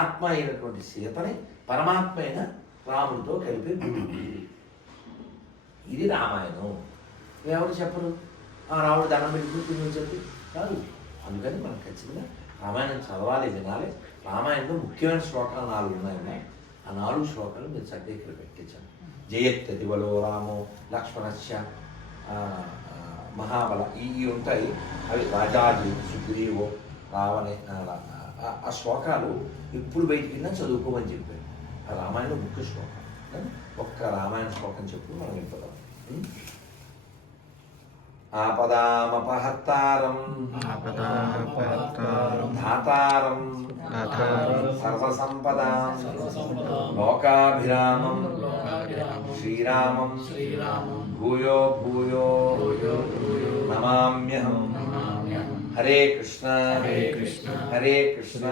ఆత్మ అయినటువంటి సీతని పరమాత్మ అయిన రాముడితో కలిపే గురువు. ఇది రామాయణం. ఎవరు చెప్పరు రాముడు దండం పెట్టి కూర్చుని చెప్పి కాదు. అందుకని మనం ఖచ్చితంగా రామాయణం చదవాలి, వినాలి. రామాయణంలో ముఖ్యమైన శ్లోకాలు 4 ఉన్నాయి. ఆ 4 శ్లోకాలు మీరు చక్కగా ఇక్కడ పెట్టించాను. జయత్యతివలో రామో లక్ష్మణస్య మహాబల ఈ ఉంటాయి. అవి రాజాజీ సుగ్రీవో రావణే ఆ శ్లోకాలు ఎప్పుడు బయటికి చదువుకోమని చెప్పారు. ఆ రామాయణం ముఖ్య శ్లోకం. ఒక్క రామాయణ శ్లోకం చెప్పు మనం వెళ్ళిపోదాం. ఆపదామపహర్తారం ధాతారం సర్వసంపదాం లోకాభిరామం శ్రీరామం భూయో భూయో నమామ్యహం. హరే కృష్ణ హరే కృష్ణ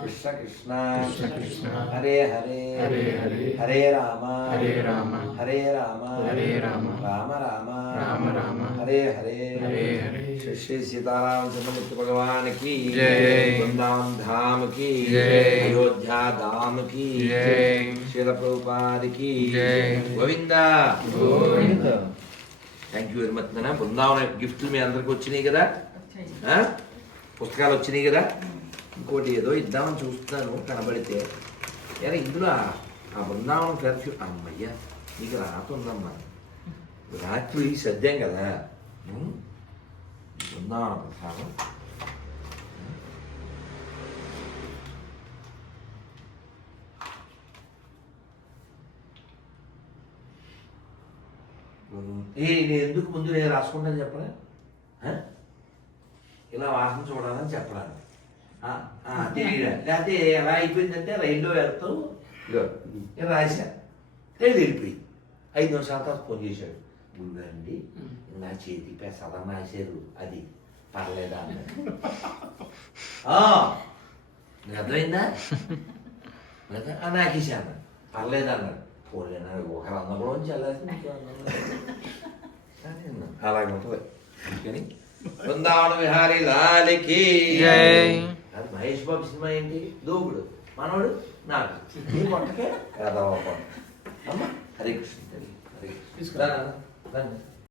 కృష్ణ కృష్ణ హరే హరే హరే రామ హరే రామ రామ రామ హరే హరే. శ్రీ సీతారామచంద్రమూర్తి భగవాన్ కి వృందావన్ ధామ్ కి అయోధ్యా ధామ్ కి శీల ప్రభుపాద్ కి Govinda Govinda. Thank you very much. నాన్న బృందావన గిఫ్ట్లు మీ అందరికి వచ్చినాయి కదా, పుస్తకాలు వచ్చినాయి కదా. ఇంకోటి ఏదో ఇద్దామని చూస్తున్నాను కనబడితే. ఎలా ఇందులో ఆ బృందావనం పెర్ఫ్యూమ్ అమ్మయ్యా నీకు రాతుందమ్మా. రాత్రి సద్యం కదా బృందావన ప్రసాదం. నేను ఎందుకు ముందు నేను రాసుకుంటాను చెప్పరా? ఇలా వాసన చూడాలని చెప్పడానికి తెలియదా? లేకపోతే ఎలా అయిపోయిందంటే రైల్లో వెళ్తావు నేను రాశా రైలు వెళ్ళిపోయి 5 నిమిషాల తర్వాత ఫోన్ చేశాడు. గురుగారండి నా చేతి పెసదం రాశారు, అది పర్లేదా అన్నాడు. నీకు అర్థమైందా? నాకు ఇచ్చాను పర్లేదా అన్నాడు. పోలేనా ఒకరు అన్నప్పుడు చల్లాల్సింది అలాగే ఉంటుంది. అందుకని బృందావన విహారీ లాలికి. అది మహేష్ బాబు సినిమా ఏంటి? దూకుడు. మనోడు నాకు నీ పొట్టకే అమ్మ. హరే కృష్ణ హరే కృష్ణ.